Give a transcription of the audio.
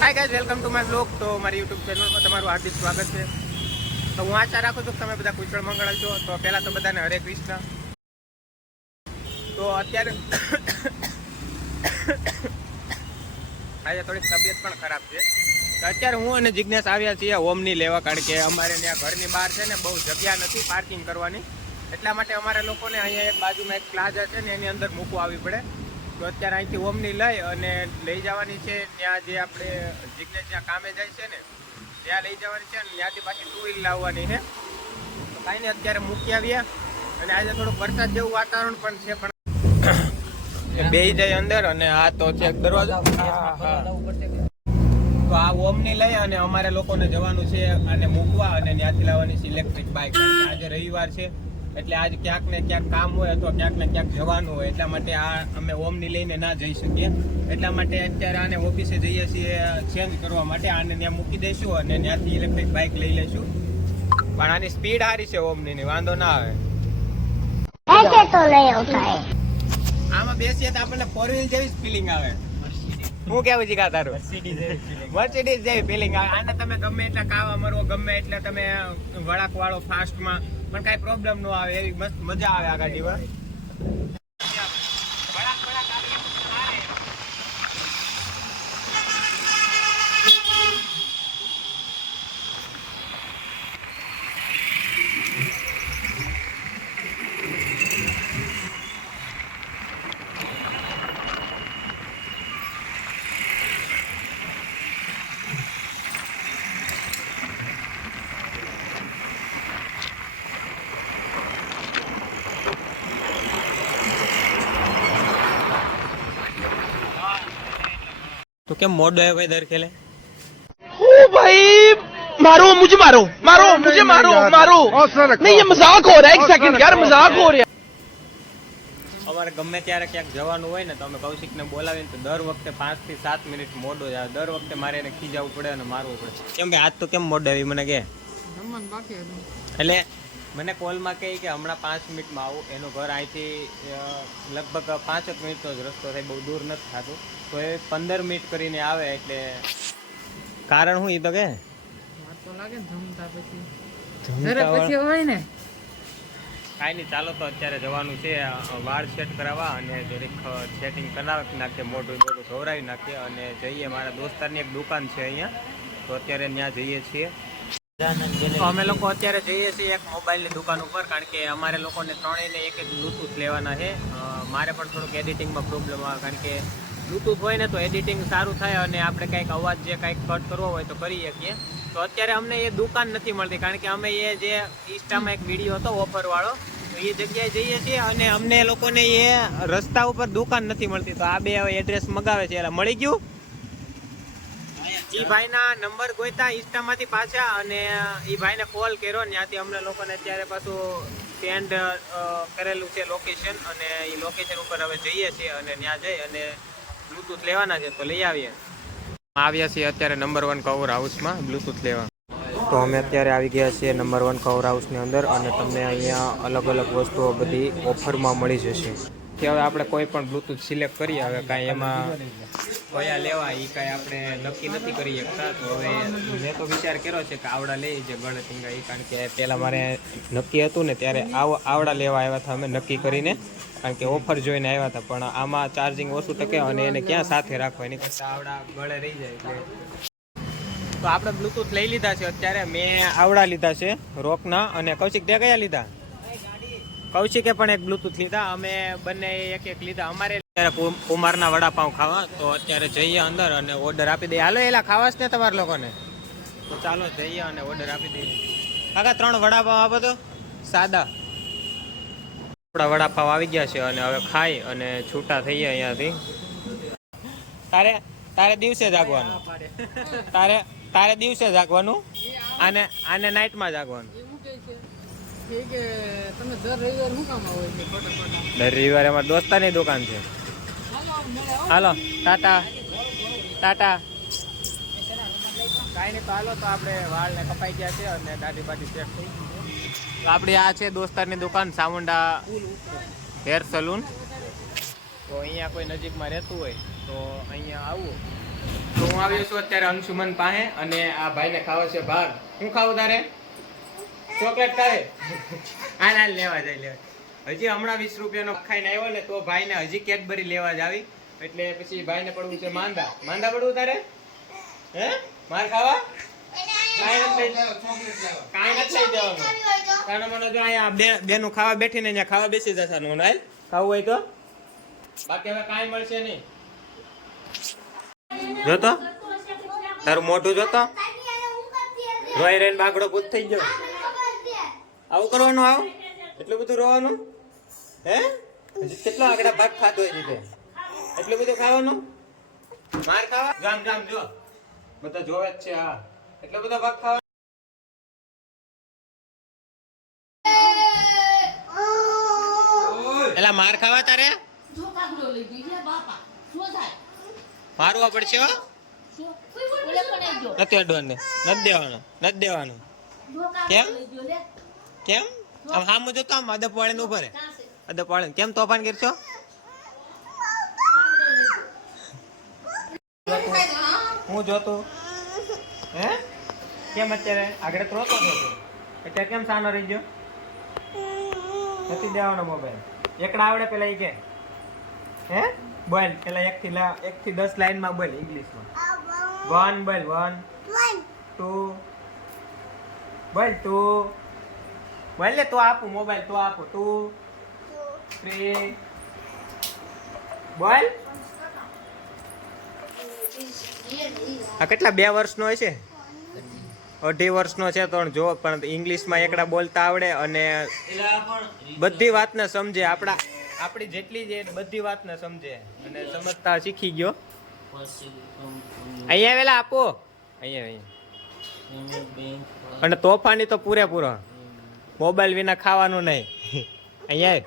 Hi guys, welcome to my blog. તો મારી YouTube ચેનલમાં તમારું હાર્દિક સ્વાગત છે. તો હું આશા રાખું છું કે તમે બધા કુશળ મંગળ છો. તો પહેલાં તો બધાને હરે કૃષ્ણ. તો અત્યારે આજે થોડીક તબિયત પણ ખરાબ છે. તો અત્યારે હું અને જિજ્ઞેશ આવ્યા છીએ ઓમની લેવા, કારણ કે અમારે ત્યાં ઘરની બહાર છે ને બહુ જગ્યા નથી પાર્કિંગ કરવાની, એટલા માટે અમારે લોકોને અહીંયા એક બાજુમાં એક પ્લાઝા છે ને એની અંદર મૂકવા આવી પડે. તો અત્યારે અહીંથી ઓમની લઈ જવાની છે. ત્યાં જે આપણે જિજ્ઞેશ જ્યાં કામે જાય છે ને ત્યાં લઈ જવાની છે, અને ત્યાંથી પાછી 2 વ્હીલ લાવવાની છે. તો કાંઈ નહીં, અત્યારે મૂકી આવ્યા. અને આજે થોડુંક વરસાદ જેવું વાતાવરણ પણ છે, પણ બેસી જાય અંદર. અને આ તો છે દરવાજો. તો આ ઓમની લઈ અને અમારે લોકોને જવાનું છે અને મૂકવા, અને ત્યાંથી લાવવાની છે ઇલેક્ટ્રિક બાઇક. આજે રવિવાર છે એટલે આજ ક્યાંક ને ક્યાંક કામ હોય અથવા ક્યાંક ને ક્યાંક જવાનું હોય, એટલા માટે આ અમે ઓમની લઈને ના જઈ શકીએ. એટલા માટે અત્યારે આને ઓફિસે જઈએ છીએ ચેન્જ કરવા માટે. આને ત્યાં મૂકી દઈશું અને ત્યાંથી ઇલેક્ટ્રિક બાઇક લઈ લઈશું. પણ આની સ્પીડ સારી છે ઓમની, વાંધો ના આવે. આમાં બેસીએ તો આપણને 4 વ્હીલ જેવી ફિલિંગ આવે. હું કેવું જીગા તારું? મર્સિડીઝ જેવી ફિલિંગ આવે. આને તમે ગમે એટલા કાવા મરવો, ગમે એટલે તમે વળાક વાળો ફાસ્ટમાં, પણ કાંઈ પ્રોબ્લેમ ન આવે. એવી મસ્ત મજા આવે આ ગાડીમાં. तो क्या मोड है भाई इधर खेले? ओ भाई मारो मुझे, मारो मारो मुझे, मारो मारो नहीं, ये मजाक हो रहा है. एक सेकंड यार, मजाक हो रहा है. અમારે ગમે ત્યારે ક્યાંક જવાનું હોય ને તો અમે કૌશિકને બોલાવીને તો દર વખતે 5 થી 7 મિનિટ મોડો જ આવે. દર વખતે મારે એને ખીજાવવું પડે અને મારવું પડે. કેમ કે આજ તો કેમ મોડો આવી મને કે? એટલે મને કોલમાં કહે કે હમણાં 5 મિનિટમાં આવું. એનું ઘર અહીંથી લગભગ 5 મિનિટનો જ રસ્તો થાય, બહુ દૂર નથી થતું. તો એ 15 મિનિટ કરીને આવે. એટલે કારણ શું એ તો કે કાંઈ નહીં, ચાલો તો અત્યારે જવાનું છે વાળ સેટ કરાવવા અને જરીક સેટિંગ કરાવી નાખીએ, મોઢું ધોવરાવી નાખીએ અને જઈએ. મારા દોસ્તારની એક દુકાન છે અહીંયા, તો અત્યારે ત્યાં જઈએ છીએ. તો અમે લોકો અત્યારે જઈએ છીએ એક મોબાઈલની દુકાન ઉપર, કારણ કે અમારે લોકોને ત્રણેયને એક બ્લૂટૂથ લેવાના છે. મારે પણ થોડુંક એડિટિંગમાં પ્રોબ્લેમ આવે, કારણ કે બ્લૂટૂથ હોય ને તો એડિટિંગ સારું થાય અને આપણે કંઈક અવાજ જે કંઈક કટ કરવો હોય તો કરી શકીએ. તો અત્યારે અમને એ દુકાન નથી મળતી, કારણ કે અમે એ જે ઇન્સ્ટામાં એક વિડીયો હતો ઓફરવાળો, તો એ જગ્યાએ જઈએ છીએ અને અમને લોકોને એ રસ્તા ઉપર દુકાન નથી મળતી. તો આ બે હવે એડ્રેસ મગાવે છે. એટલે મળી ગયું. એ ભાઈના નંબર ગોઈતા ઇન્સ્ટામાંથી પાછા, અને એ ભાઈને કોલ કર્યો. ત્યાંથી અમને લોકોને અત્યારે પાછું સેન્ડ કરેલું છે લોકેશન, અને એ લોકેશન ઉપર હવે જઈએ છીએ અને ત્યાં જઈ અને બ્લૂટૂથ લેવાના છે. તો લઈ આવ્યા છીએ અત્યારે નંબર 1 કવર હાઉસમાં બ્લૂટૂથ લેવા. તો અમે અત્યારે આવી ગયા છીએ નંબર 1 કવર હાઉસની અંદર, અને તમને અહીંયા અલગ અલગ વસ્તુઓ બધી ઓફરમાં મળી જશે. કે હવે આપણે કોઈ પણ બ્લૂટૂથ સિલેક્ટ કરીએ, હવે કાંઈ એમાં કયા લેવા એ કાંઈ આપણે નક્કી નથી કરી શકતા. તો હવે મેં તો વિચાર કર્યો છે કે આવડા લઈ જે ગળતિંગા એ, કારણ કે પહેલાં મારે નક્કી હતું ને ત્યારે આવડા લેવા આવ્યા હતા અમે નક્કી કરીને, કારણ કે ઓફર જોઈને આવ્યા હતા. પણ આમાં ચાર્જિંગ ઓછું ટકે અને એને ક્યાં સાથે રાખવા, એની કરતાં આવડા ગળે રહી જાય. એટલે તો આપણે બ્લૂટૂથ લઈ લીધા છે અત્યારે. મેં આવડા લીધા છે રોકના, અને કૌશિક તે કયા લીધા? કૌશિકે પણ એક બ્લૂટૂથ લીધા. અમે બંને એક એક લીધા. અમારે અત્યારે કુમારના વડાપાઉં ખાવા, તો અત્યારે જઈએ અંદર અને ઓર્ડર આપી દઈએ. હાલો એલા ખાવા છે ને તમારા લોકોને? તો ચાલો જઈએ અને ઓર્ડર આપી દઈએ. કાકા 3 વડાપાઉં આપો તો સાદા. આપણા વડાપાઉં આવી ગયા છે અને હવે ખાઈ અને છૂટા થઈએ અહીંયાથી. તારે દિવસે જાગવાનું, તારે દિવસે જાગવાનું, આને નાઇટમાં જાગવાનું. દર રવિવારે અમારા દોસ્તારની દુકાન છે. હાલો ટાટા ટાટા. કાંઈ નહીં, તો હાલો તો આપણે વાળને કપાઈ ગયા છે અને દાઢી બાઢી સેટ થઈ. તો આપણી આ છે દોસ્તારની દુકાન સામુંડા હેર સલૂન. તો અહીંયા કોઈ નજીકમાં રહેતું હોય તો અહીંયા આવવું. તો હું આવ્યો છું અત્યારે અંશુમન પાસે અને આ ભાઈને ખાવો છે ભાગ. શું ખાવું તારે? ચોકલેટ ખાવે? હાલ હાલ લેવા જાય. હજી હમણાં 20 રૂપિયાનો ખાઈને આવ્યો ને તો ભાઈને હજી કેડબરી લેવા જ આવી, એટલે પછી ભાઈને પડવું છે માંદા. માંદા પડવું તારે? હે માર ખાવા? કાંઈ નથી લઈ દેવાનું. કાનો મને જો અહીંયા બેનું ખાવા બેઠીને અહીંયા ખાવા બેસી જવાનું. હાલ ખાવું હોય તો, બાકી હવે કાંઈ મળશે નહીં. જોતો તારું મોઢું જોતો, રોઈ રહીને બાગડો પૂત થઈ ગયો. આવું કરવાનું? આવું એટલું બધું રોવાનું? હે હજી કેટલો આગળ ભાગ ખાધો હોય દીધે, એટલું બધું ખાવાનું? માર ખાવા? જામ જામ જો બધા જોવે જ છે. હા એટલો બધો ભાગ ખાવા. એલા માર ખાવા તારે? મારવા પડશે હો. નથી અડવાનું, નથી દેવાનું, નથી દેવાનું. કેમ કેમ? આમ હામું જોતો, આમ અદપ વાળીને ઉભા રહે. અદપ વાળીને કેમ તોફાન કરશો? હું જોતું હે કેમ અત્યારે આગળ ત્રોતો હતો અત્યારે કેમ સાનો રહી ગયો? નથી દેવાનો મોબાઈલ. એકડા આવડે પેલા એ કે હે બોલ પેલા 1 થી 10 લાઈનમાં બોલ ઇંગ્લિશમાં. 1 બોલ 1 2 બોલ 2 બોલ લે તો આપું મોબાઈલ તો આપું 2 3 બોલ. આ કેટલા 2 વર્ષનો હોય છે? 2.5 વર્ષનો છે તો જો પણ ઇંગ્લિશમાં એકડા બોલતા આવડે અને બધી વાતને સમજે. આપણી જેટલી જે બધી વાતને સમજે અને સમજતા શીખી ગયો. અહીંયા વેલા આપો અહીંયા. અને તોફાની તો પૂરેપૂરો, મોબાઈલ વિના ખાવાનું નહીં. અહીંયા